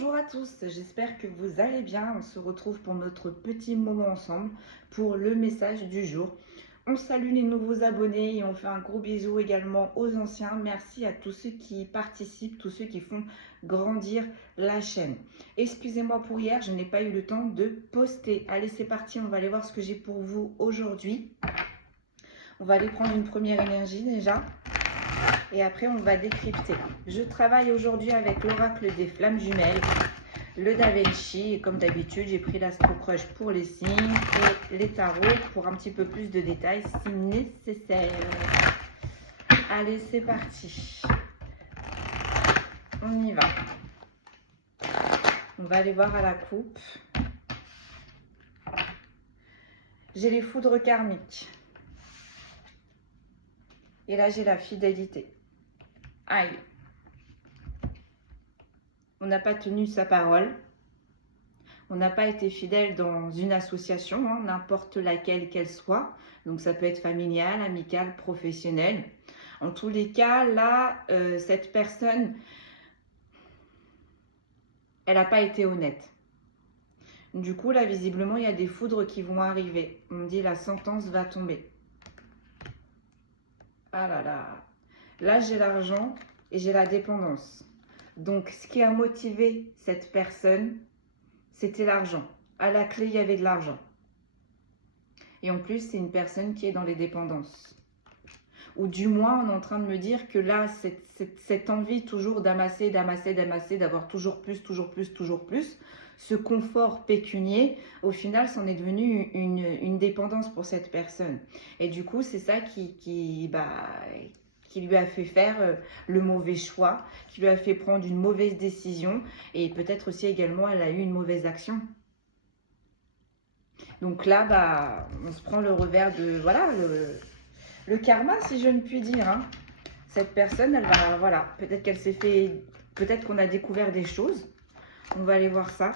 Bonjour à tous, j'espère que vous allez bien. On se retrouve pour notre petit moment ensemble pour le message du jour. On salue les nouveaux abonnés et on fait un gros bisou également aux anciens. Merci à tous ceux qui participent, tous ceux qui font grandir la chaîne. Excusez-moi pour hier, je n'ai pas eu le temps de poster. Allez, c'est parti, on va aller voir ce que j'ai pour vous aujourd'hui. On va aller prendre une première énergie déjà. Et après, on va décrypter. Je travaille aujourd'hui avec l'oracle des flammes jumelles, le Da Vinci. Et comme d'habitude, j'ai pris l'Astro Crush pour les signes et les tarots pour un petit peu plus de détails si nécessaire. Allez, c'est parti. On y va. On va aller voir à la coupe. J'ai les foudres karmiques. Et là, j'ai la fidélité. Aïe. On n'a pas tenu sa parole. On n'a pas été fidèle dans une association, hein, n'importe laquelle qu'elle soit. Donc, ça peut être familial, amical, professionnel. En tous les cas, là, cette personne, elle n'a pas été honnête. Du coup, là, visiblement, il y a des foudres qui vont arriver. On me dit la sentence va tomber. Ah là là. Là, j'ai l'argent et j'ai la dépendance. Donc, ce qui a motivé cette personne, c'était l'argent. À la clé, il y avait de l'argent. Et en plus, c'est une personne qui est dans les dépendances. Ou du moins, on est en train de me dire que là, cette envie toujours d'amasser, d'avoir toujours plus, ce confort pécunier, au final, c'en est devenu une dépendance pour cette personne. Et du coup, c'est ça qui lui a fait faire le mauvais choix, qui lui a fait prendre une mauvaise décision et peut-être aussi également elle a eu une mauvaise action. Donc là, on se prend le revers de, voilà, le karma si je ne puis dire. Hein. Cette personne, elle va, voilà, peut-être qu'elle s'est fait, peut-être qu'on a découvert des choses, on va aller voir ça,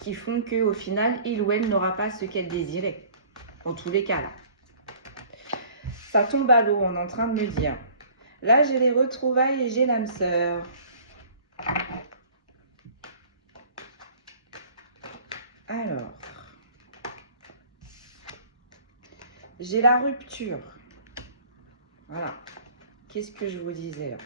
qui font qu'au final, il ou elle n'aura pas ce qu'elle désirait, en tous les cas là. Ça tombe à l'eau, on est en train de me dire. Là, j'ai les retrouvailles et j'ai l'âme sœur. Alors. J'ai la rupture. Voilà. Qu'est-ce que je vous disais là?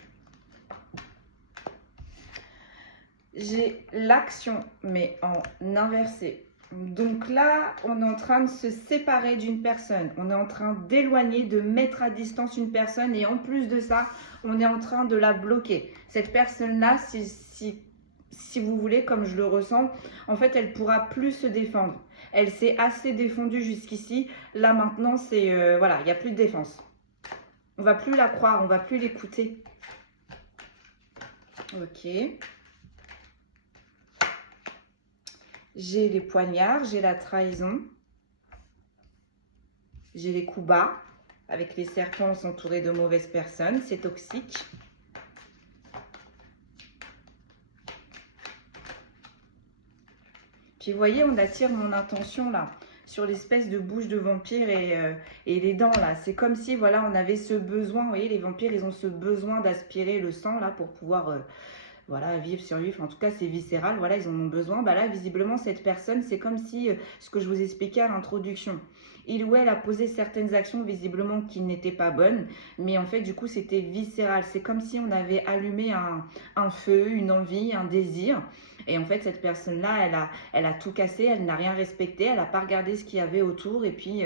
J'ai l'action, mais en inversé. Donc là, on est en train de se séparer d'une personne. On est en train d'éloigner, de mettre à distance une personne. Et en plus de ça, on est en train de la bloquer. Cette personne-là, si vous voulez, comme je le ressens, en fait, elle ne pourra plus se défendre. Elle s'est assez défendue jusqu'ici. Là, maintenant, c'est... voilà, il n'y a plus de défense. On ne va plus la croire, on ne va plus l'écouter. Ok. J'ai les poignards, j'ai la trahison, j'ai les coups bas. Avec les serpents, on s'entourait de mauvaises personnes, c'est toxique. Puis vous voyez, on attire mon intention là, sur l'espèce de bouche de vampire et les dents là. C'est comme si, voilà, on avait ce besoin, vous voyez, les vampires, ils ont ce besoin d'aspirer le sang là pour pouvoir... voilà, vivre, survivre, en tout cas c'est viscéral, voilà, ils en ont besoin. Bah là, visiblement, cette personne, c'est comme si, ce que je vous expliquais à l'introduction, il ou elle a posé certaines actions visiblement qui n'étaient pas bonnes, mais en fait, du coup, c'était viscéral. C'est comme si on avait allumé un feu, une envie, un désir. Et en fait, cette personne-là, elle a tout cassé, elle n'a rien respecté, elle n'a pas regardé ce qu'il y avait autour et puis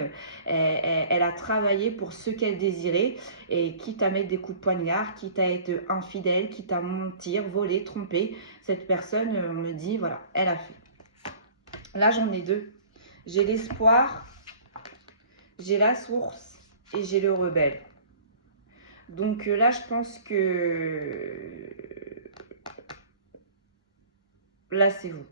elle a travaillé pour ce qu'elle désirait. Et quitte à mettre des coups de poignard, quitte à être infidèle, quitte à mentir, voler, tromper, cette personne, on me dit, voilà, elle a fait. Là, j'en ai deux. J'ai l'espoir, j'ai la source et j'ai le rebelle. Donc là, je pense que... là, c'est vous.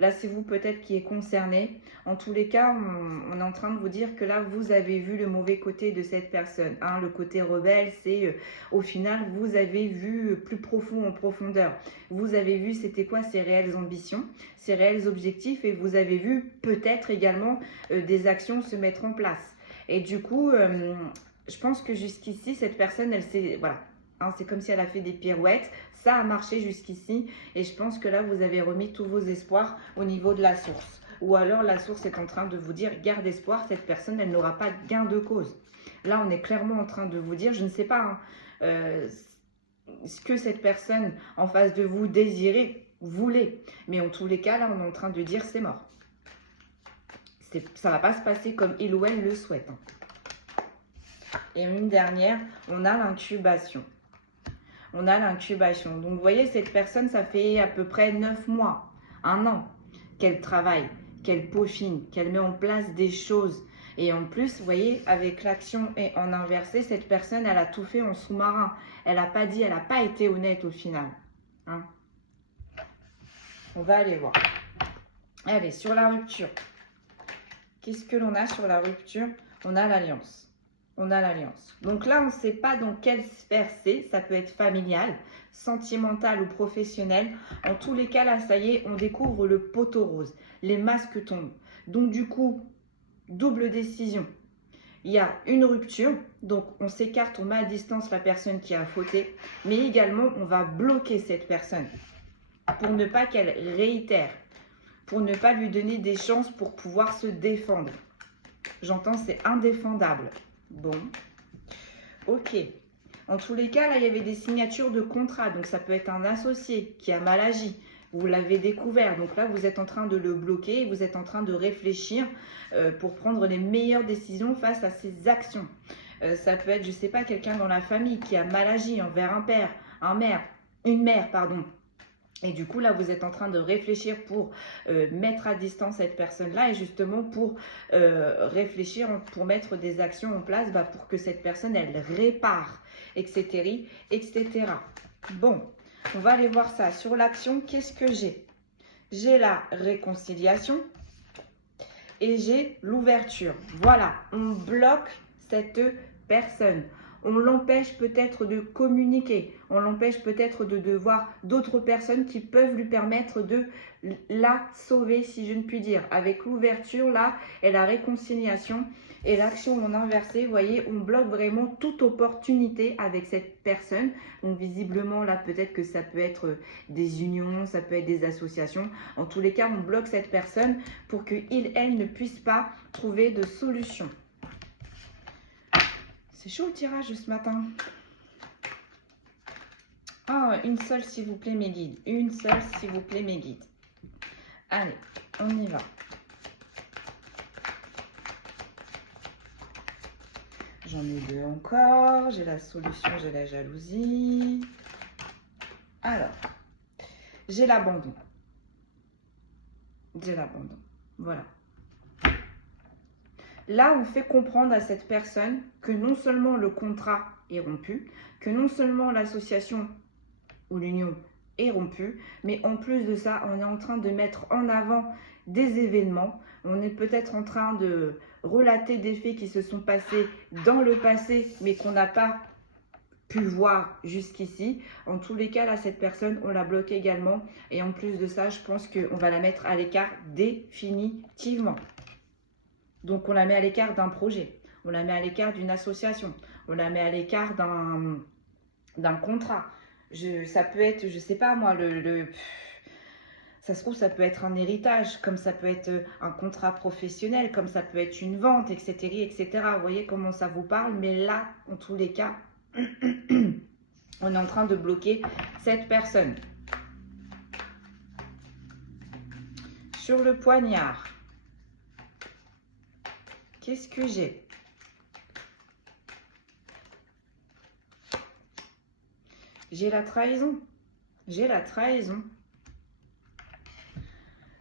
Là, c'est vous peut-être qui est concerné. En tous les cas, on est en train de vous dire que là, vous avez vu le mauvais côté de cette personne. Hein, le côté rebelle, c'est au final, vous avez vu plus profond en profondeur. Vous avez vu c'était quoi ses réelles ambitions, ses réels objectifs et vous avez vu peut-être également des actions se mettre en place. Et du coup, je pense que jusqu'ici, cette personne, elle s'est... voilà. Hein. C'est comme si elle a fait des pirouettes. Ça a marché jusqu'ici. Et je pense que là, vous avez remis tous vos espoirs au niveau de la source. Ou alors, la source est en train de vous dire, garde espoir, cette personne, elle n'aura pas de gain de cause. Là, on est clairement en train de vous dire, je ne sais pas, hein, ce que cette personne en face de vous désirait, voulait. Mais en tous les cas, là, on est en train de dire, c'est mort. Ça ne va pas se passer comme il ou elle le souhaite. Hein. Et une dernière, on a l'incubation. On a l'incubation. Donc, vous voyez, cette personne, ça fait à peu près 9 mois, 1 an qu'elle travaille, qu'elle peaufine, qu'elle met en place des choses. Et en plus, vous voyez, avec l'action et en inversé, cette personne, elle a tout fait en sous-marin. Elle n'a pas dit, elle n'a pas été honnête au final. Hein. On va aller voir. Allez, sur la rupture. Qu'est-ce que l'on a sur la rupture? On a l'alliance. On a l'alliance. Donc là, on ne sait pas dans quelle sphère c'est. Ça peut être familial, sentimental ou professionnel. En tous les cas, là, ça y est, on découvre le poteau rose. Les masques tombent. Donc du coup, double décision. Il y a une rupture. Donc on s'écarte, on met à distance la personne qui a fauté. Mais également, on va bloquer cette personne pour ne pas qu'elle réitère. Pour ne pas lui donner des chances pour pouvoir se défendre. J'entends, c'est indéfendable. Bon, ok. En tous les cas, là, il y avait des signatures de contrat. Donc, ça peut être un associé qui a mal agi. Vous l'avez découvert. Donc là, vous êtes en train de le bloquer. Et vous êtes en train de réfléchir pour prendre les meilleures décisions face à ces actions. Ça peut être, je ne sais pas, quelqu'un dans la famille qui a mal agi envers un père, une mère, pardon. Et du coup, là, vous êtes en train de réfléchir pour mettre à distance cette personne-là et justement pour réfléchir, pour mettre des actions en place pour que cette personne, elle répare, etc., etc. Bon, on va aller voir ça. Sur l'action, qu'est-ce que j'ai? J'ai la réconciliation et j'ai l'ouverture. Voilà, on bloque cette personne. On l'empêche peut-être de communiquer. On l'empêche peut-être de voir d'autres personnes qui peuvent lui permettre de la sauver, si je ne puis dire. Avec l'ouverture, là, et la réconciliation et l'action en inversé, vous voyez, on bloque vraiment toute opportunité avec cette personne. Donc, visiblement, là, peut-être que ça peut être des unions, ça peut être des associations. En tous les cas, on bloque cette personne pour qu'elle ne puisse pas trouver de solution. C'est chaud le tirage ce matin. Ah, une seule s'il vous plaît mes guides. Une seule s'il vous plaît mes guides. Allez, on y va. J'en ai 2 encore. J'ai la solution, j'ai la jalousie. Alors, j'ai l'abandon. J'ai l'abandon. Voilà. Là, on fait comprendre à cette personne que non seulement le contrat est rompu, que non seulement l'association ou l'union est rompue, mais en plus de ça, on est en train de mettre en avant des événements. On est peut-être en train de relater des faits qui se sont passés dans le passé, mais qu'on n'a pas pu voir jusqu'ici. En tous les cas, là, cette personne, on la bloque également. Et en plus de ça, je pense qu'on va la mettre à l'écart définitivement. Donc, on la met à l'écart d'un projet, on la met à l'écart d'une association, on la met à l'écart d'un contrat. Ça peut être, je ne sais pas moi, ça se trouve, ça peut être un héritage, comme ça peut être un contrat professionnel, comme ça peut être une vente, etc., etc. Vous voyez comment ça vous parle, mais là, en tous les cas, on est en train de bloquer cette personne. Sur le poignard. Qu'est-ce que j'ai? J'ai la trahison. J'ai la trahison.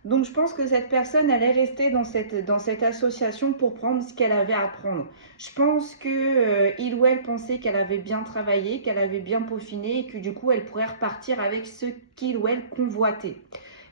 Donc, je pense que cette personne, elle est restée dans cette association pour prendre ce qu'elle avait à prendre. Je pense que il ou elle pensait qu'elle avait bien travaillé, qu'elle avait bien peaufiné et que du coup, elle pourrait repartir avec ce qu'il ou elle convoitait.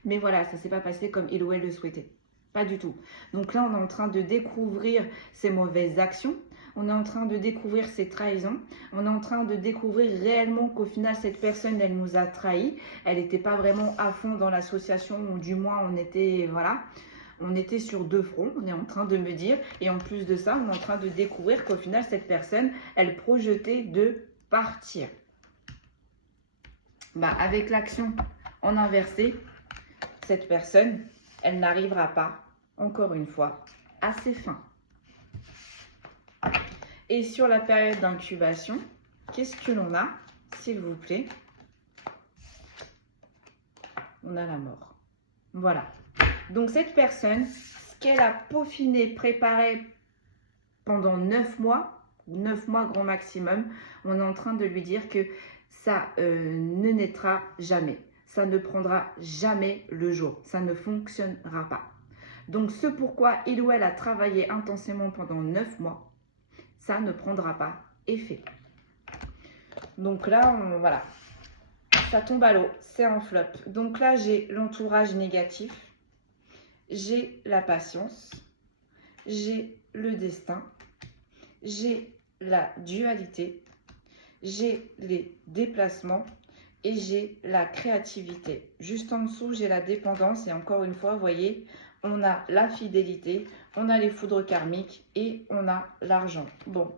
Mais voilà, ça ne s'est pas passé comme il ou elle le souhaitait. Pas du tout. Donc là, on est en train de découvrir ces mauvaises actions. On est en train de découvrir ces trahisons. On est en train de découvrir réellement qu'au final, cette personne, elle nous a trahis. Elle n'était pas vraiment à fond dans l'association, ou du moins, on était, voilà, on était sur 2 fronts, on est en train de me dire. Et en plus de ça, on est en train de découvrir qu'au final, cette personne, elle projetait de partir. avec l'action en inversé, cette personne, elle n'arrivera pas, encore une fois, à ses fins. Et sur la période d'incubation, qu'est-ce que l'on a, s'il vous plaît? On a la mort. Voilà. Donc cette personne, ce qu'elle a peaufiné, préparé pendant 9 mois, 9 mois grand maximum, on est en train de lui dire que ça ne naîtra jamais. Ça ne prendra jamais le jour. Ça ne fonctionnera pas. Donc ce pourquoi il ou elle a travaillé intensément pendant 9 mois, ça ne prendra pas effet. Donc là, voilà. Ça tombe à l'eau, c'est en flop. Donc là, j'ai l'entourage négatif, j'ai la patience, j'ai le destin, j'ai la dualité, j'ai les déplacements et j'ai la créativité. Juste en dessous, j'ai la dépendance et encore une fois, vous voyez, on a la fidélité, on a les foudres karmiques et on a l'argent. Bon,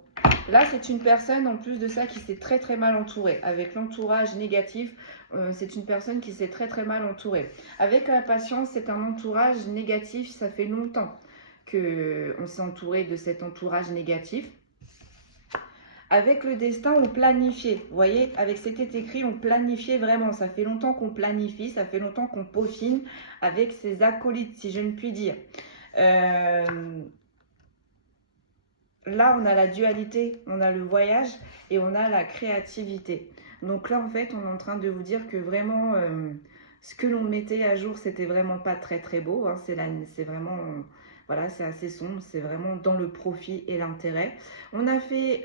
là, c'est une personne, en plus de ça, qui s'est très très mal entourée. Avec l'entourage négatif, c'est une personne qui s'est très très mal entourée. Avec la patience, c'est un entourage négatif. Ça fait longtemps qu'on s'est entouré de cet entourage négatif. Avec le destin, on planifiait. Vous voyez, avec cet écrit, on planifiait vraiment. Ça fait longtemps qu'on planifie, ça fait longtemps qu'on peaufine avec ses acolytes, si je ne puis dire. Là, on a la dualité, on a le voyage et on a la créativité. Donc là, en fait, on est en train de vous dire que vraiment, ce que l'on mettait à jour, c'était vraiment pas très très beau. Hein. C'est vraiment, voilà, c'est assez sombre. C'est vraiment dans le profit et l'intérêt. On a fait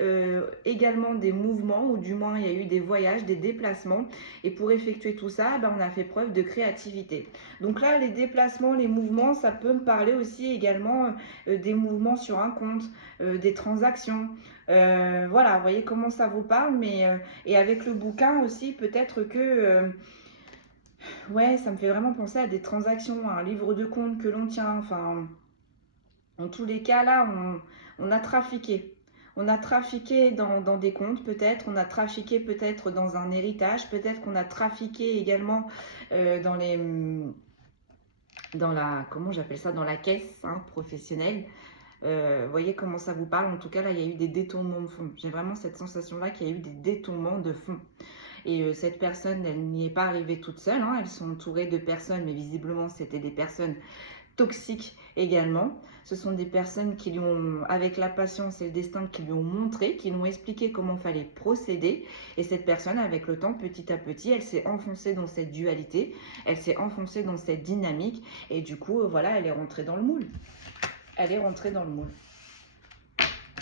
également des mouvements, ou du moins, il y a eu des voyages, des déplacements. Et pour effectuer tout ça, on a fait preuve de créativité. Donc là, les déplacements, les mouvements, ça peut me parler aussi également des mouvements sur un compte, des transactions. Voilà, vous voyez comment ça vous parle, mais et avec le bouquin aussi, peut-être que ouais, ça me fait vraiment penser à des transactions, à un livre de compte que l'on tient. Enfin, en tous les cas, là, on a trafiqué. On a trafiqué dans des comptes, peut-être. On a trafiqué peut-être dans un héritage. Peut-être qu'on a trafiqué également dans la, comment j'appelle ça, dans la caisse professionnelle. Vous voyez comment ça vous parle. En tout cas, là, il y a eu des détournements de fonds. J'ai vraiment cette sensation-là qu'il y a eu des détournements de fonds. Et cette personne, elle n'y est pas arrivée toute seule. Hein. Elles sont entourées de personnes, mais visiblement, c'était des personnes toxiques également. Ce sont des personnes qui lui ont, avec la patience et le destin, qui lui ont montré, qui lui ont expliqué comment il fallait procéder. Et cette personne, avec le temps, petit à petit, elle s'est enfoncée dans cette dualité. Elle s'est enfoncée dans cette dynamique. Et du coup, voilà, elle est rentrée dans le moule. Elle est rentrée dans le moule.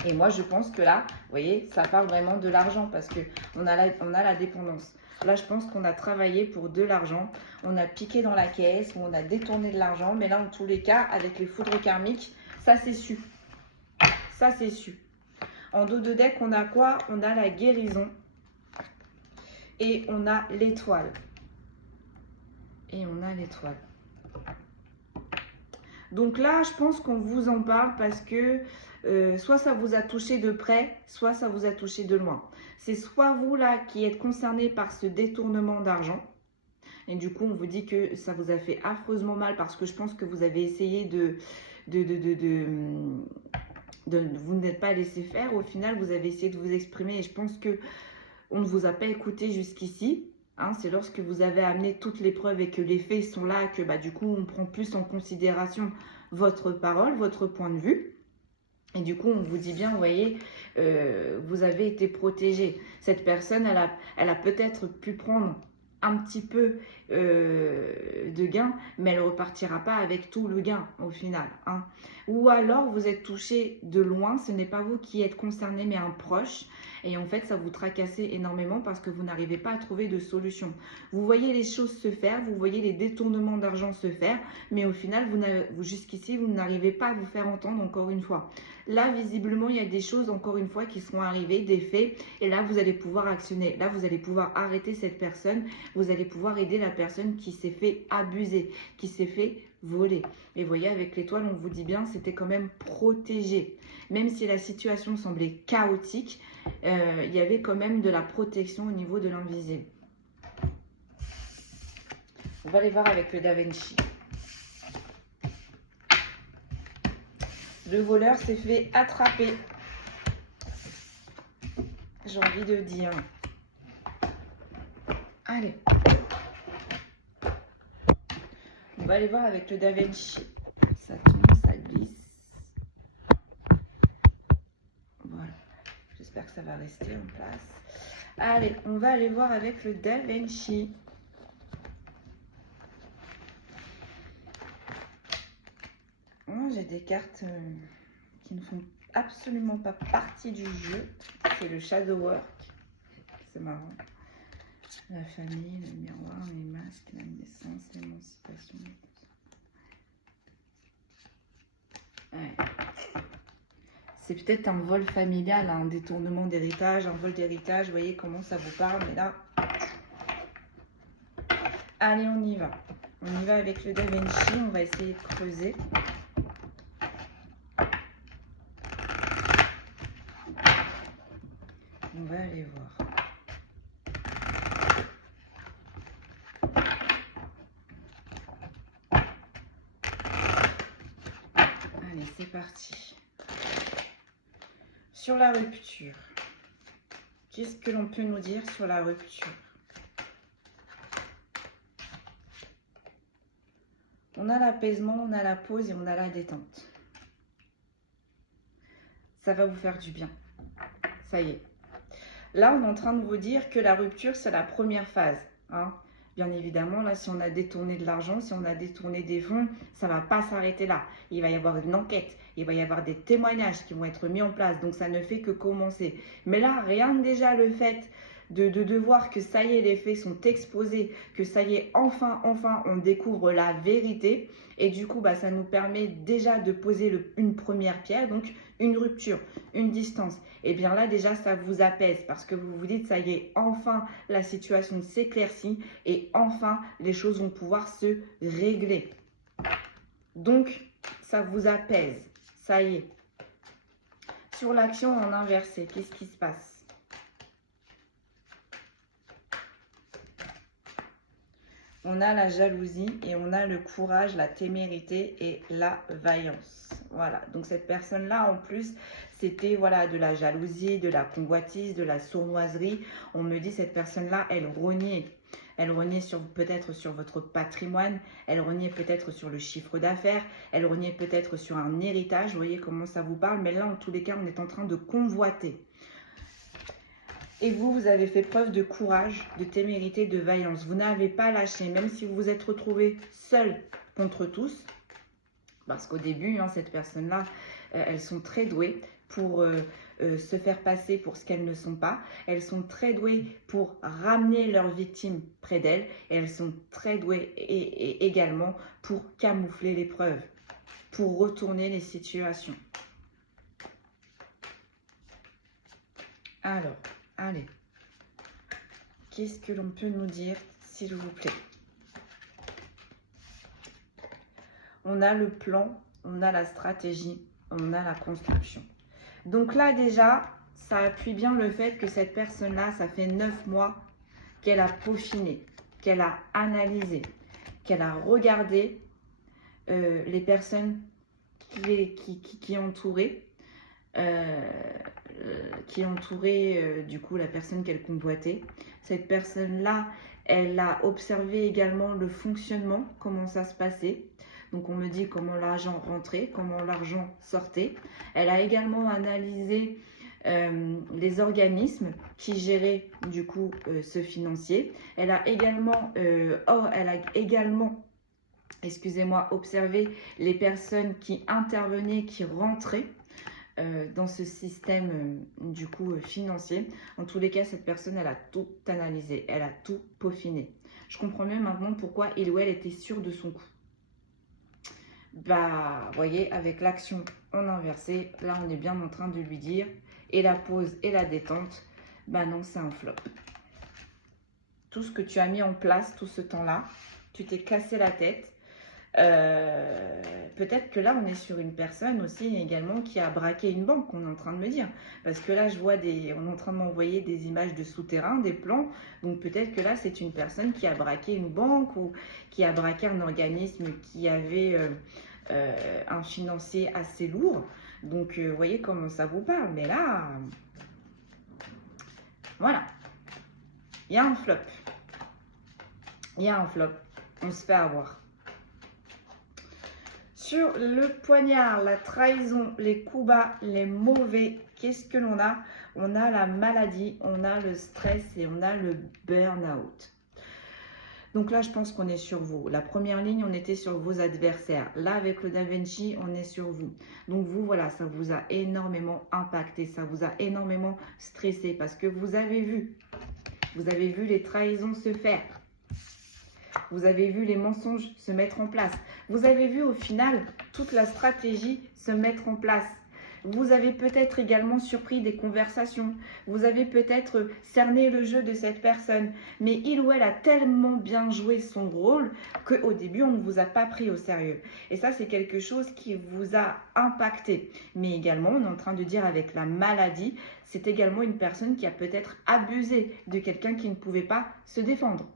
Et moi, je pense que là, vous voyez, ça parle vraiment de l'argent parce qu'on a la dépendance. Là, je pense qu'on a travaillé pour de l'argent. On a piqué dans la caisse ou on a détourné de l'argent. Mais là, en tous les cas, avec les foudres karmiques, ça, c'est su. Ça, c'est su. En dos de deck, on a quoi? On a la guérison. Et on a l'étoile. Et on a l'étoile. Donc là, je pense qu'on vous en parle parce que soit ça vous a touché de près, soit ça vous a touché de loin. C'est soit vous là qui êtes concerné par ce détournement d'argent. Et du coup, on vous dit que ça vous a fait affreusement mal parce que je pense que vous avez essayé vous n'êtes pas laissé faire. Au final, vous avez essayé de vous exprimer et je pense que on ne vous a pas écouté jusqu'ici. Hein, c'est lorsque vous avez amené toutes les preuves et que les faits sont là que du coup, on prend plus en considération votre parole, votre point de vue. Et du coup, on vous dit bien, vous voyez, vous avez été protégé. Cette personne, elle a peut-être pu prendre un petit peu de gain, mais elle ne repartira pas avec tout le gain au final. Hein. Ou alors, vous êtes touché de loin, ce n'est pas vous qui êtes concerné, mais un proche. Et en fait, ça vous tracasse énormément parce que vous n'arrivez pas à trouver de solution. Vous voyez les choses se faire, vous voyez les détournements d'argent se faire, mais au final, jusqu'ici, vous n'arrivez pas à vous faire entendre encore une fois. Là, visiblement, il y a des choses, encore une fois, qui sont arrivées, des faits, et là, vous allez pouvoir actionner. Là, vous allez pouvoir arrêter cette personne, vous allez pouvoir aider la personne qui s'est fait abuser, qui s'est fait voler. Et vous voyez, avec l'étoile, on vous dit bien, c'était quand même protégé. Même si la situation semblait chaotique, il y avait quand même de la protection au niveau de l'invisible. On va aller voir avec le Da Vinci. Le voleur s'est fait attraper. J'ai envie de dire. Allez. On va aller voir avec le Da Vinci. Ça tombe, ça glisse. Voilà. J'espère que ça va rester en place. Allez, on va aller voir avec le Da Vinci. Oh, j'ai des cartes qui ne font absolument pas partie du jeu. C'est le Shadow Work. C'est marrant. La famille, le miroir, les masques, la naissance, l'émancipation. Ouais. C'est peut-être un vol familial, un détournement d'héritage, un vol d'héritage. Vous voyez comment ça vous parle, mais là... Allez, on y va. On y va avec le Da Vinci. On va essayer de creuser. On va aller voir. Allez, c'est parti. Sur la rupture. Qu'est-ce que l'on peut nous dire sur la rupture? On a l'apaisement, on a la pause et on a la détente. Ça va vous faire du bien. Ça y est. Là, on est en train de vous dire que la rupture, c'est la première phase. Hein. Bien évidemment, là, si on a détourné de l'argent, si on a détourné des fonds, ça ne va pas s'arrêter là. Il va y avoir une enquête, il va y avoir des témoignages qui vont être mis en place. Donc, ça ne fait que commencer. Mais là, rien que déjà le fait de voir que ça y est, les faits sont exposés, que ça y est, enfin, on découvre la vérité. Et du coup, ça nous permet déjà de poser une première pierre, donc une rupture, une distance. Et bien là, déjà, ça vous apaise parce que vous vous dites, ça y est, enfin, la situation s'éclaircit et enfin, les choses vont pouvoir se régler. Donc, ça vous apaise. Ça y est. Sur l'action en inversé, qu'est-ce qui se passe? On a la jalousie et on a le courage, la témérité et la vaillance. Voilà, donc cette personne-là, en plus, c'était voilà, de la jalousie, de la convoitise, de la sournoiserie. On me dit, cette personne-là, elle reniait. Elle reniait peut-être sur votre patrimoine, elle reniait peut-être sur le chiffre d'affaires, elle reniait peut-être sur un héritage. Vous voyez comment ça vous parle, mais là, en tous les cas, on est en train de convoiter. Et vous avez fait preuve de courage, de témérité, de vaillance. Vous n'avez pas lâché, même si vous vous êtes retrouvé seul contre tous. Parce qu'au début, cette personne-là, elles sont très douées pour se faire passer pour ce qu'elles ne sont pas. Elles sont très douées pour ramener leurs victimes près d'elles. Et elles sont très douées et également pour camoufler les preuves, pour retourner les situations. Alors... Allez, qu'est-ce que l'on peut nous dire, s'il vous plaît? On a le plan, on a la stratégie, on a la construction. Donc là, déjà, ça appuie bien le fait que cette personne-là, ça fait 9 mois qu'elle a peaufiné, qu'elle a analysé, qu'elle a regardé les personnes qui entouraient. Qui entourait du coup la personne qu'elle convoitait. Cette personne-là, elle a observé également le fonctionnement, comment ça se passait. Donc on me dit comment l'argent rentrait, comment l'argent sortait. Elle a également analysé les organismes qui géraient du coup ce financier. Elle a également, excusez-moi, observé les personnes qui intervenaient, qui rentraient dans ce système du coup financier. En tous les cas, cette personne, elle a tout analysé, elle a tout peaufiné. Je comprends mieux maintenant pourquoi il ou elle était sûre de son coup. Vous voyez, avec l'action en inversé, là, on est bien en train de lui dire, et la pause et la détente, non, c'est un flop. Tout ce que tu as mis en place tout ce temps-là, tu t'es cassé la tête, Peut-être que là, on est sur une personne aussi également qui a braqué une banque, on est en train de me dire. Parce que là, je vois on est en train de m'envoyer des images de souterrains, des plans. Donc peut-être que là, c'est une personne qui a braqué une banque ou qui a braqué un organisme qui avait un financier assez lourd. Donc, vous voyez comment ça vous parle. Mais là, voilà. Il y a un flop. Il y a un flop. On se fait avoir. Sur le poignard, la trahison, les coups bas, les mauvais, qu'est-ce que l'on a? On a la maladie, on a le stress et on a le burn-out. Donc là, je pense qu'on est sur vous. La première ligne, on était sur vos adversaires. Là, avec le Da Vinci, on est sur vous. Donc vous, voilà, ça vous a énormément impacté, ça vous a énormément stressé parce que vous avez vu les trahisons se faire. Vous avez vu les mensonges se mettre en place. Vous avez vu au final toute la stratégie se mettre en place. Vous avez peut-être également surpris des conversations. Vous avez peut-être cerné le jeu de cette personne. Mais il ou elle a tellement bien joué son rôle qu'au début, on ne vous a pas pris au sérieux. Et ça, c'est quelque chose qui vous a impacté. Mais également, on est en train de dire avec la maladie, c'est également une personne qui a peut-être abusé de quelqu'un qui ne pouvait pas se défendre.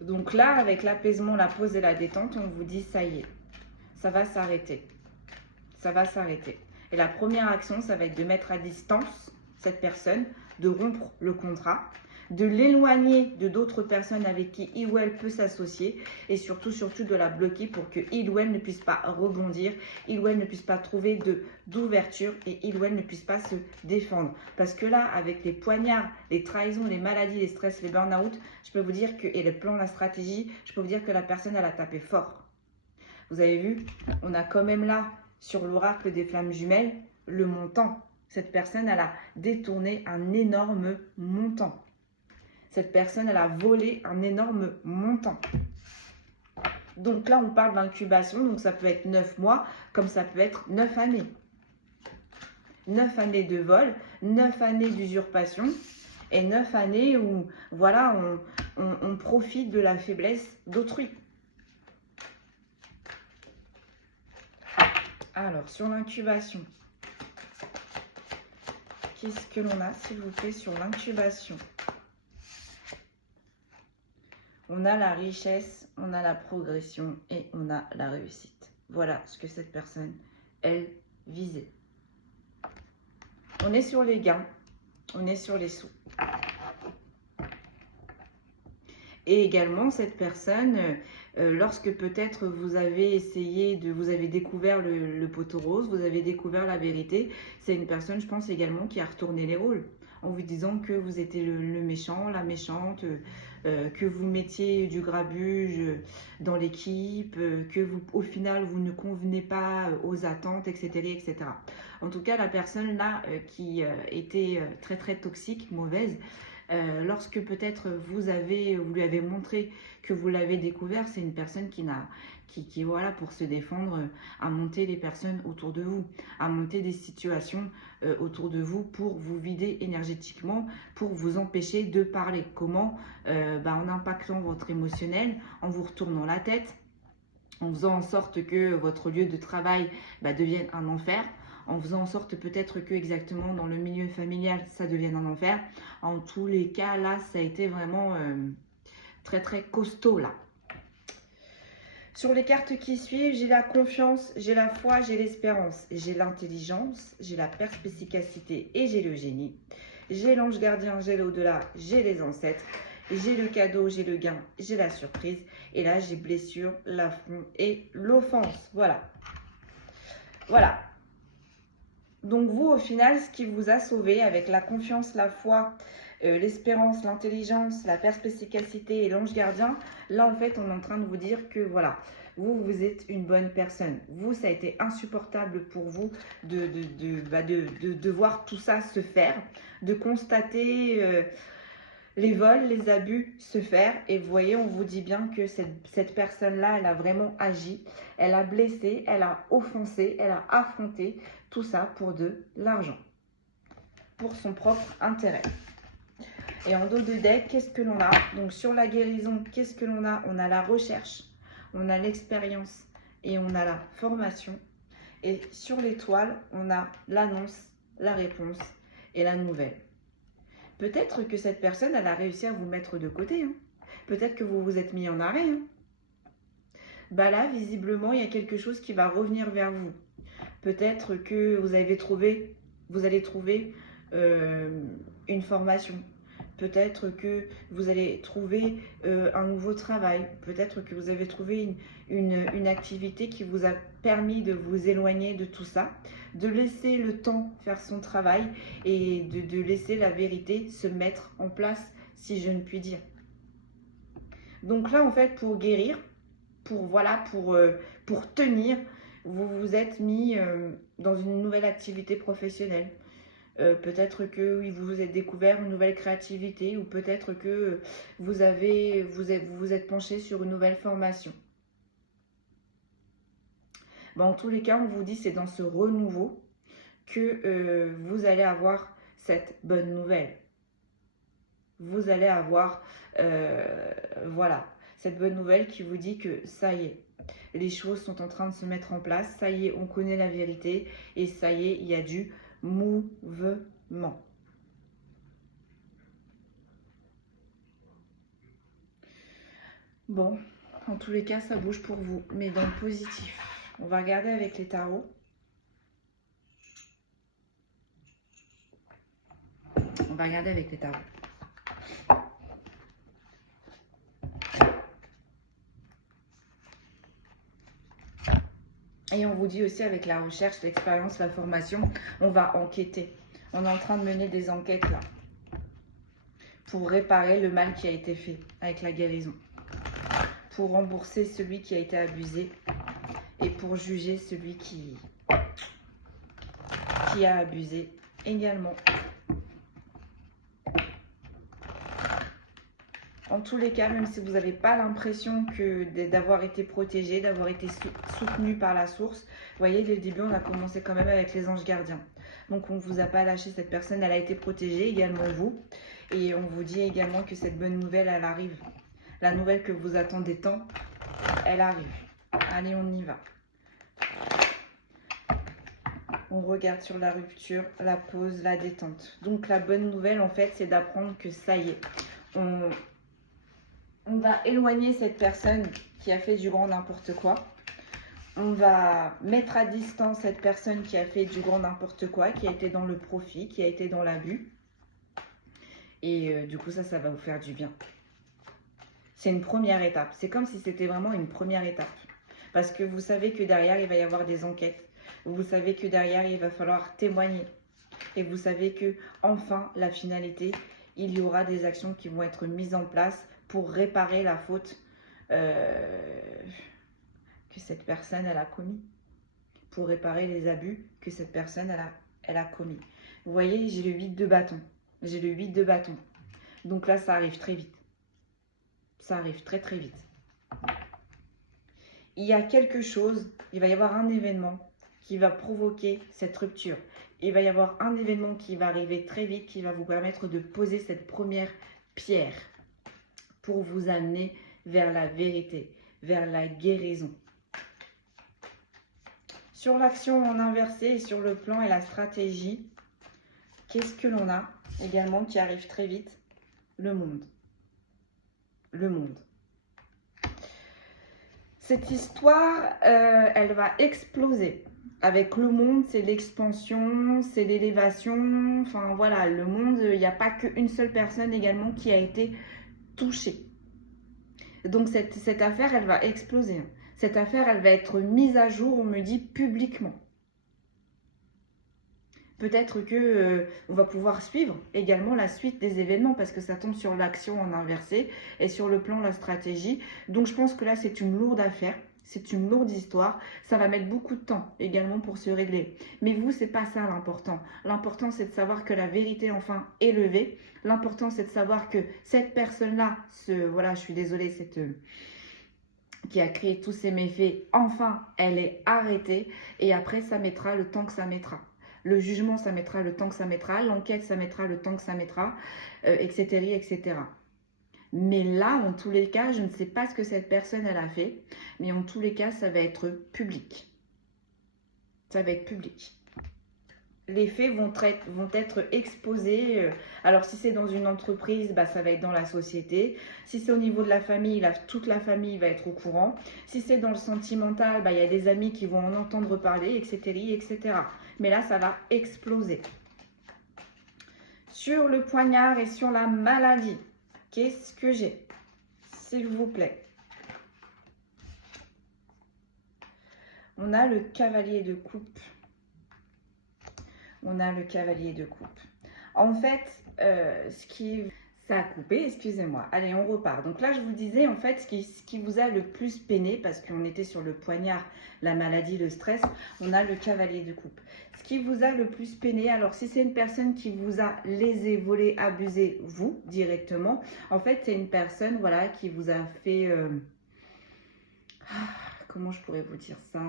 Donc là, avec l'apaisement, la pause et la détente, on vous dit ça y est, ça va s'arrêter. Ça va s'arrêter. Et la première action, ça va être de mettre à distance cette personne, de rompre le contrat, de l'éloigner de d'autres personnes avec qui il ou elle peut s'associer et surtout de la bloquer pour que il ou elle ne puisse pas rebondir, il ou elle ne puisse pas trouver d'ouverture et il ou elle ne puisse pas se défendre. Parce que là, avec les poignards, les trahisons, les maladies, les stress, les burn-out, je peux vous dire que, et les plans, la stratégie, je peux vous dire que la personne, elle a tapé fort. Vous avez vu, on a quand même là, sur l'oracle des flammes jumelles, le montant. Cette personne, elle a détourné un énorme montant. Cette personne, elle a volé un énorme montant. Donc là, on parle d'incubation, donc ça peut être 9 mois, comme ça peut être 9 années. 9 années de vol, 9 années d'usurpation et 9 années où, voilà, on profite de la faiblesse d'autrui. Alors, sur l'incubation, qu'est-ce que l'on a, s'il vous plaît, sur l'incubation? On a la richesse, on a la progression et on a la réussite. Voilà ce que cette personne, elle, visait. On est sur les gains, on est sur les sous. Et également, cette personne, lorsque peut-être vous avez vous avez découvert le poteau rose, vous avez découvert la vérité, c'est une personne, je pense également, qui a retourné les rôles en vous disant que vous étiez le méchant, la méchante, que vous mettiez du grabuge dans l'équipe, que au final, vous ne convenez pas aux attentes, etc., etc. En tout cas, la personne là qui était très, très toxique, mauvaise, lorsque peut-être vous lui avez montré que vous l'avez découvert, c'est une personne qui voilà, pour se défendre, a monté les personnes autour de vous, a monté des situations autour de vous pour vous vider énergétiquement, pour vous empêcher de parler. Comment? En impactant votre émotionnel, en vous retournant la tête, en faisant en sorte que votre lieu de travail devienne un enfer, en faisant en sorte peut-être que exactement dans le milieu familial, ça devienne un enfer. En tous les cas, là, ça a été vraiment très, très costaud, là. Sur les cartes qui suivent, j'ai la confiance, j'ai la foi, j'ai l'espérance, j'ai l'intelligence, j'ai la perspicacité et j'ai le génie. J'ai l'ange gardien, j'ai l'au-delà, j'ai les ancêtres, j'ai le cadeau, j'ai le gain, j'ai la surprise. Et là, j'ai blessure, l'affront et l'offense. Voilà. Voilà. Donc vous, au final, ce qui vous a sauvé avec la confiance, la foi, l'espérance, l'intelligence, la perspicacité et l'ange gardien, là, en fait, on est en train de vous dire que, voilà, vous êtes une bonne personne. Vous, ça a été insupportable pour vous de voir tout ça se faire, de constater les vols, les abus se faire. Et vous voyez, on vous dit bien que cette personne-là, elle a vraiment agi, elle a blessé, elle a offensé, elle a affronté. Tout ça pour de l'argent, pour son propre intérêt. Et en dos de deck, qu'est-ce que l'on a? Donc sur la guérison, qu'est-ce que l'on a? On a la recherche, on a l'expérience et on a la formation. Et sur l'étoile, on a l'annonce, la réponse et la nouvelle. Peut-être que cette personne, elle a réussi à vous mettre de côté. Hein. Peut-être que vous vous êtes mis en arrêt. Hein. Bah là, visiblement, il y a quelque chose qui va revenir vers vous. Peut-être que vous allez trouver une formation. Peut-être que vous allez trouver un nouveau travail. Peut-être que vous avez trouvé une activité qui vous a permis de vous éloigner de tout ça, de laisser le temps faire son travail et de laisser la vérité se mettre en place, si je ne puis dire. Donc là, en fait, pour guérir, pour tenir, vous vous êtes mis dans une nouvelle activité professionnelle. Peut-être que oui, vous vous êtes découvert une nouvelle créativité ou peut-être que vous vous êtes penché sur une nouvelle formation. Bon, en tous les cas, on vous dit c'est dans ce renouveau que vous allez avoir cette bonne nouvelle. Vous allez avoir voilà, cette bonne nouvelle qui vous dit que ça y est, les choses sont en train de se mettre en place, ça y est, on connaît la vérité et ça y est, il y a du mouvement. Bon, en tous les cas, ça bouge pour vous, mais dans le positif. On va regarder avec les tarots. On va regarder avec les tarots. Et on vous dit aussi avec la recherche, l'expérience, la formation, on va enquêter. On est en train de mener des enquêtes là. Pour réparer le mal qui a été fait avec la guérison. Pour rembourser celui qui a été abusé. Et pour juger celui qui a abusé également. En tous les cas, même si vous n'avez pas l'impression d'avoir été protégé, d'avoir été soutenu par la source, vous voyez, dès le début, on a commencé quand même avec les anges gardiens. Donc, on ne vous a pas lâché, cette personne, elle a été protégée, également vous. Et on vous dit également que cette bonne nouvelle, elle arrive. La nouvelle que vous attendez tant, elle arrive. Allez, on y va. On regarde sur la rupture, la pause, la détente. Donc, la bonne nouvelle, en fait, c'est d'apprendre que ça y est. On va éloigner cette personne qui a fait du grand n'importe quoi. On va mettre à distance cette personne qui a fait du grand n'importe quoi, qui a été dans le profit, qui a été dans l'abus. Et du coup, ça va vous faire du bien. C'est une première étape. C'est comme si c'était vraiment une première étape. Parce que vous savez que derrière, il va y avoir des enquêtes. Vous savez que derrière, il va falloir témoigner. Et vous savez que, enfin, la finalité, il y aura des actions qui vont être mises en place pour réparer la faute que cette personne elle a commis. Pour réparer les abus que cette personne elle a commis. Vous voyez, j'ai le 8 de bâton. J'ai le 8 de bâton. Donc là, ça arrive très vite. Ça arrive très très vite. Il y a quelque chose, il va y avoir un événement qui va provoquer cette rupture. Il va y avoir un événement qui va arriver très vite, qui va vous permettre de poser cette première pierre pour vous amener vers la vérité, vers la guérison. Sur l'action en inversé et sur le plan et la stratégie, qu'est-ce que l'on a également qui arrive très vite? Le monde. Le monde. Cette histoire, elle va exploser. Avec le monde, c'est l'expansion, c'est l'élévation. Enfin voilà, le monde, il n'y a pas qu'une seule personne également qui a été touchée. Donc cette affaire, elle va exploser. Cette affaire, elle va être mise à jour, on me dit, publiquement. Peut-être que on va pouvoir suivre également la suite des événements parce que ça tombe sur l'action en inversé et sur le plan, la stratégie. Donc je pense que là, c'est une lourde affaire. C'est une lourde histoire. Ça va mettre beaucoup de temps également pour se régler. Mais vous, c'est pas ça l'important. L'important, c'est de savoir que la vérité, enfin, est levée. L'important, c'est de savoir que cette personne-là, voilà, je suis désolée, qui a créé tous ces méfaits, enfin, elle est arrêtée. Et après, ça mettra le temps que ça mettra. Le jugement, ça mettra le temps que ça mettra. L'enquête, ça mettra le temps que ça mettra, etc., etc. Mais là, en tous les cas, je ne sais pas ce que cette personne, elle a fait. Mais en tous les cas, ça va être public. Ça va être public. Les faits vont être exposés. Alors, si c'est dans une entreprise, bah, ça va être dans la société. Si c'est au niveau de la famille, toute la famille va être au courant. Si c'est dans le sentimental, bah, y a des amis qui vont en entendre parler, etc., etc. Mais là, ça va exploser. Sur le poignard et sur la maladie, qu'est-ce que j'ai? S'il vous plaît. On a le cavalier de coupe. On a le cavalier de coupe. En fait, ça a coupé, excusez-moi. Allez, on repart. Donc là, je vous disais, en fait, ce qui vous a le plus peiné, parce qu'on était sur le poignard, la maladie, le stress, on a le cavalier de coupe. Ce qui vous a le plus peiné, alors si c'est une personne qui vous a lésé, volé, abusé, vous, directement, en fait, c'est une personne, voilà, qui vous a fait... comment je pourrais vous dire ça,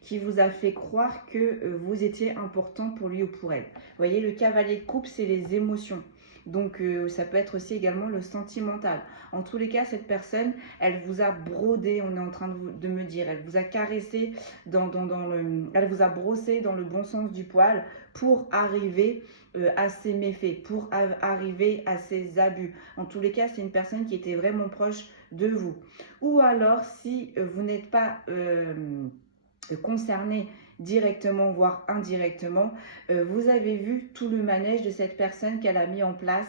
qui vous a fait croire que vous étiez important pour lui ou pour elle. Vous voyez, le cavalier de coupe, c'est les émotions. Donc, ça peut être aussi également le sentimental. En tous les cas, cette personne, elle vous a brodé, on est en train de me dire, elle vous a caressé, elle vous a brossé dans le bon sens du poil pour arriver à ses méfaits, pour arriver à ses abus. En tous les cas, c'est une personne qui était vraiment proche de vous. Ou alors, si vous n'êtes pas concerné directement, voire indirectement, vous avez vu tout le manège de cette personne qu'elle a mis en place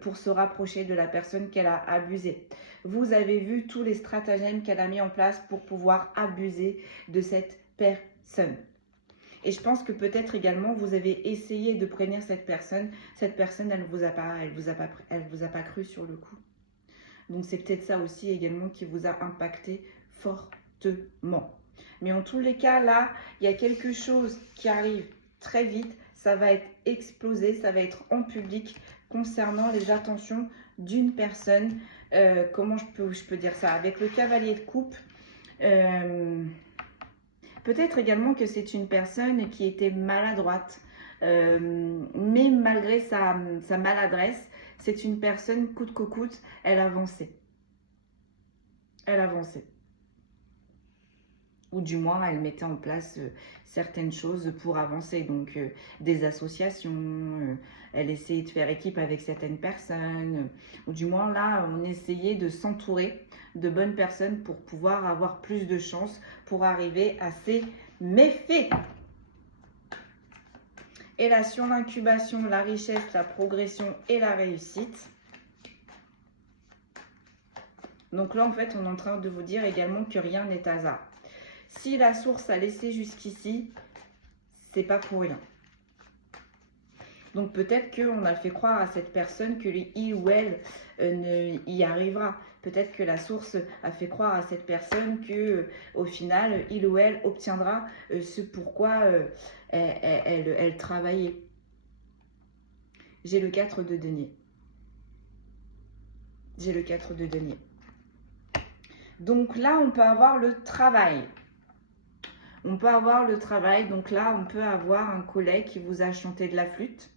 pour se rapprocher de la personne qu'elle a abusée. Vous avez vu tous les stratagèmes qu'elle a mis en place pour pouvoir abuser de cette personne. Et je pense que peut-être également, vous avez essayé de prévenir cette personne. Cette personne, elle vous a pas cru sur le coup. Donc, c'est peut-être ça aussi également qui vous a impacté fortement. Mais en tous les cas, là, il y a quelque chose qui arrive très vite. Ça va être explosé, ça va être en public concernant les attentions d'une personne. Comment je peux dire ça? Avec le cavalier de coupe, peut-être également que c'est une personne qui était maladroite. Mais malgré sa maladresse, c'est une personne coûte que coûte, elle avançait. Elle avançait. Ou du moins, elle mettait en place certaines choses pour avancer. Donc, des associations, elle essayait de faire équipe avec certaines personnes. Ou du moins, là, on essayait de s'entourer de bonnes personnes pour pouvoir avoir plus de chances pour arriver à ses méfaits. Et là, sur l'incubation, la richesse, la progression et la réussite. Donc là, en fait, on est en train de vous dire également que rien n'est hasard. Si la source a laissé jusqu'ici, c'est pas pour rien. Donc peut-être qu'on a fait croire à cette personne que il ou elle y arrivera. Peut-être que la source a fait croire à cette personne que au final, il ou elle obtiendra ce pourquoi elle travaillait. J'ai le 4 de denier. J'ai le 4 de denier. Donc là, on peut avoir le travail. On peut avoir le travail. Donc là, on peut avoir un collègue qui vous a chanté de la flûte.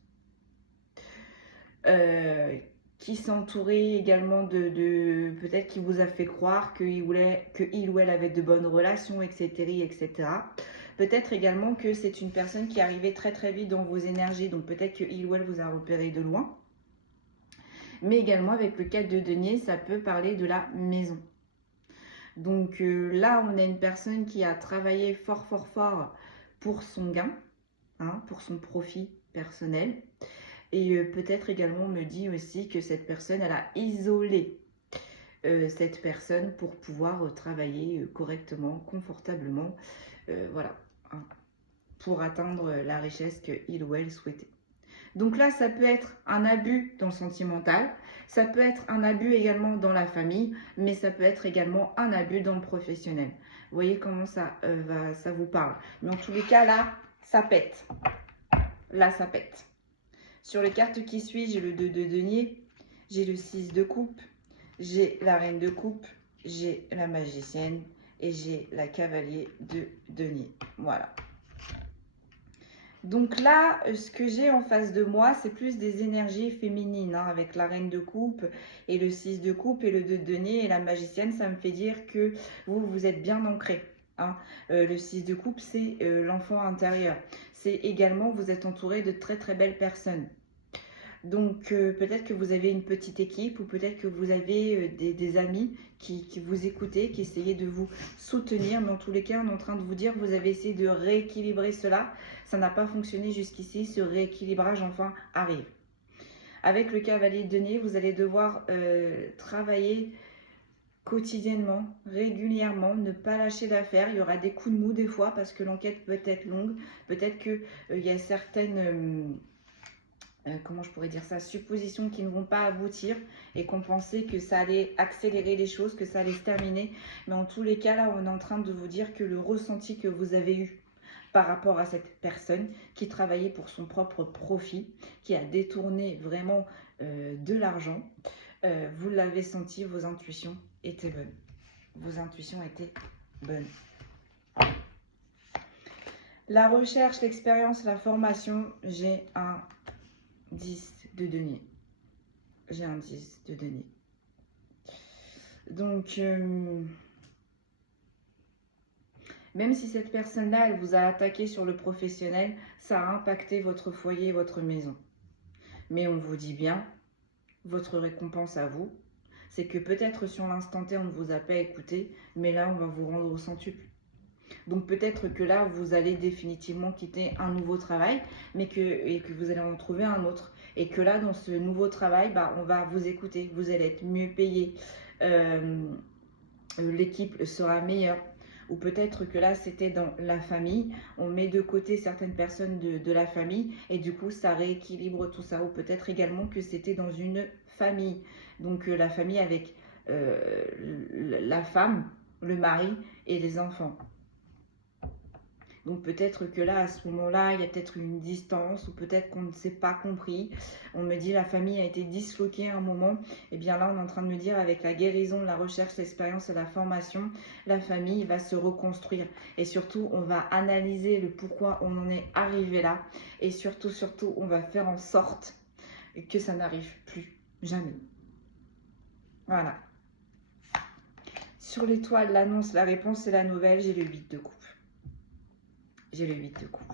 Qui s'entourait également peut-être qui vous a fait croire qu'il ou elle avait de bonnes relations, etc. etc. Peut-être également que c'est une personne qui arrivait très très vite dans vos énergies. Donc peut-être qu'il ou elle vous a repéré de loin. Mais également avec le 4 de denier, ça peut parler de la maison. Donc là, on a une personne qui a travaillé fort, fort, fort pour son gain, hein, pour son profit personnel. Et peut-être également me dit aussi que cette personne, elle a isolé cette personne pour pouvoir travailler correctement, confortablement, voilà, hein, pour atteindre la richesse qu'il ou elle souhaitait. Donc là, ça peut être un abus dans le sentimental, ça peut être un abus également dans la famille, mais ça peut être également un abus dans le professionnel. Vous voyez comment ça vous parle. Mais en tous les cas, là, ça pète. Là, ça pète. Sur les cartes qui suivent, j'ai le 2 de denier, j'ai le 6 de coupe, j'ai la reine de coupe, j'ai la magicienne et j'ai la cavalier de denier. Voilà. Donc là, ce que j'ai en face de moi, c'est plus des énergies féminines, hein, avec la reine de coupe et le 6 de coupe et le 2 de denier et la magicienne. Ça me fait dire que vous êtes bien ancré. Hein. Le 6 de coupe, c'est l'enfant intérieur. C'est également, vous êtes entouré de très très belles personnes. Donc peut-être que vous avez une petite équipe ou peut-être que vous avez des amis qui vous écoutaient, qui essayaient de vous soutenir. Mais en tous les cas, on est en train de vous dire, vous avez essayé de rééquilibrer cela. Ça n'a pas fonctionné jusqu'ici. Ce rééquilibrage enfin arrive. Avec le cavalier de denier, vous allez devoir travailler quotidiennement, régulièrement, ne pas lâcher l'affaire. Il y aura des coups de mou des fois parce que l'enquête peut être longue. Peut-être qu'il y a certaines... comment je pourrais dire ça, suppositions qui ne vont pas aboutir et qu'on pensait que ça allait accélérer les choses, que ça allait se terminer. Mais en tous les cas, là, on est en train de vous dire que le ressenti que vous avez eu par rapport à cette personne qui travaillait pour son propre profit, qui a détourné vraiment de l'argent, vous l'avez senti, vos intuitions étaient bonnes. Vos intuitions étaient bonnes. La recherche, l'expérience, la formation, j'ai un 10 de denier. J'ai un 10 de denier. Donc, même si cette personne-là, elle vous a attaqué sur le professionnel, ça a impacté votre foyer, votre maison. Mais on vous dit bien, votre récompense à vous, c'est que peut-être sur l'instant T, on ne vous a pas écouté, mais là, on va vous rendre au centuple. Donc peut-être que là, vous allez définitivement quitter un nouveau travail, mais que vous allez en trouver un autre. Et que là, dans ce nouveau travail, bah, on va vous écouter, vous allez être mieux payé, l'équipe sera meilleure. Ou peut-être que là, c'était dans la famille, on met de côté certaines personnes de la famille, et du coup, ça rééquilibre tout ça. Ou peut-être également que c'était dans une famille. Donc la famille avec la femme, le mari et les enfants. Donc peut-être que là, à ce moment-là, il y a peut-être une distance ou peut-être qu'on ne s'est pas compris. On me dit la famille a été disloquée à un moment. Et bien là, on est en train de me dire avec la guérison, la recherche, l'expérience et la formation, la famille va se reconstruire. Et surtout, on va analyser le pourquoi on en est arrivé là. Et surtout, on va faire en sorte que ça n'arrive plus jamais. Voilà. Sur l'étoile, l'annonce, la réponse et la nouvelle, j'ai le 8 de coupe. J'ai le 8 de coupe.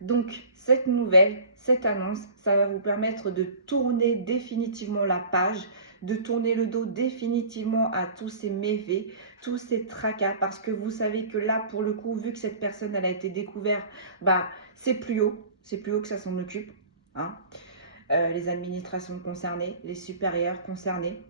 Donc, cette nouvelle, cette annonce, ça va vous permettre de tourner définitivement la page, de tourner le dos définitivement à tous ces méfaits, tous ces tracas, parce que vous savez que là, pour le coup, vu que cette personne, elle a été découverte, bah, c'est plus haut que ça s'en occupe. Hein. Les administrations concernées, les supérieurs concernés,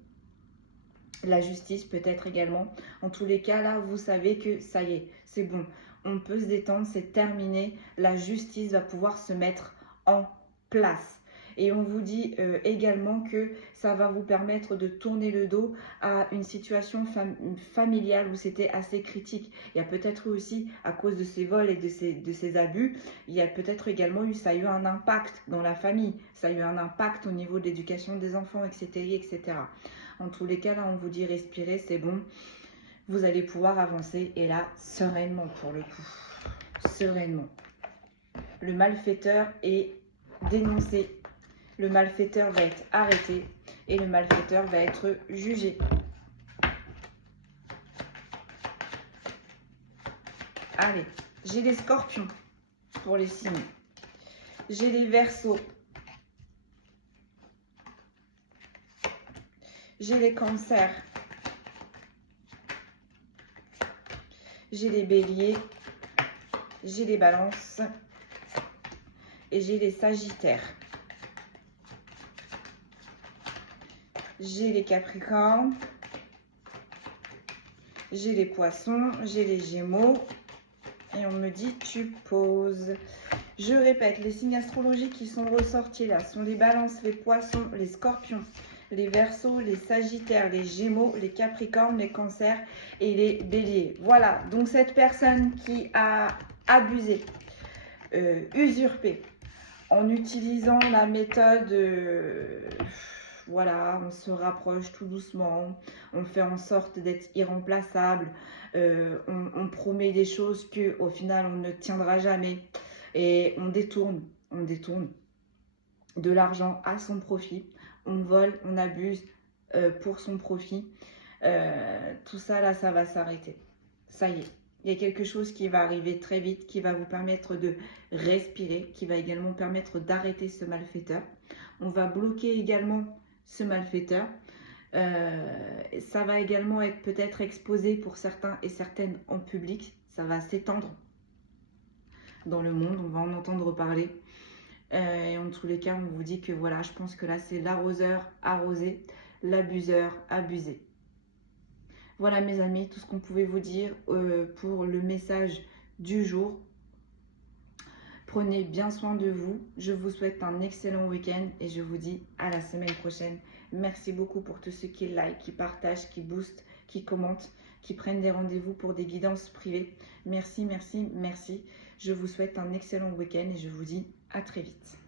la justice peut-être également. En tous les cas, là, vous savez que ça y est, c'est bon. On peut se détendre, c'est terminé. La justice va pouvoir se mettre en place. Et on vous dit également que ça va vous permettre de tourner le dos à une situation familiale où c'était assez critique. Il y a peut-être aussi, à cause de ces vols et de ces abus, il y a peut-être également ça a eu un impact dans la famille. Ça a eu un impact au niveau de l'éducation des enfants, etc., etc. En tous les cas, là, on vous dit respirez, c'est bon. Vous allez pouvoir avancer et là, sereinement pour le coup. Sereinement. Le malfaiteur est dénoncé. Le malfaiteur va être arrêté et le malfaiteur va être jugé. Allez, j'ai les scorpions pour les signes. J'ai les verseaux. J'ai les cancers. J'ai les béliers. J'ai les balances. Et j'ai les sagittaires. J'ai les capricornes. J'ai les poissons. J'ai les gémeaux. Et on me dit tu poses. Je répète, les signes astrologiques qui sont ressortis là sont les balances, les poissons, les scorpions, les verseaux, les sagittaires, les gémeaux, les capricornes, les cancers et les béliers. Voilà, donc cette personne qui a abusé, usurpé, en utilisant la méthode, voilà, on se rapproche tout doucement, on fait en sorte d'être irremplaçable, on promet des choses qu'au final on ne tiendra jamais. Et on détourne de l'argent à son profit. On vole, on abuse pour son profit. Tout ça, là, ça va s'arrêter. Ça y est. Il y a quelque chose qui va arriver très vite, qui va vous permettre de respirer, qui va également permettre d'arrêter ce malfaiteur. On va bloquer également ce malfaiteur. Ça va également être peut-être exposé pour certains et certaines en public. Ça va s'étendre dans le monde, on va en entendre parler. Et en tous les cas, on vous dit que voilà, je pense que là, c'est l'arroseur arrosé, l'abuseur abusé. Voilà mes amis, tout ce qu'on pouvait vous dire pour le message du jour. Prenez bien soin de vous. Je vous souhaite un excellent week-end et je vous dis à la semaine prochaine. Merci beaucoup pour tous ceux qui like, qui partagent, qui boostent, qui commentent, qui prennent des rendez-vous pour des guidances privées. Merci, merci, merci. Je vous souhaite un excellent week-end et je vous dis à très vite.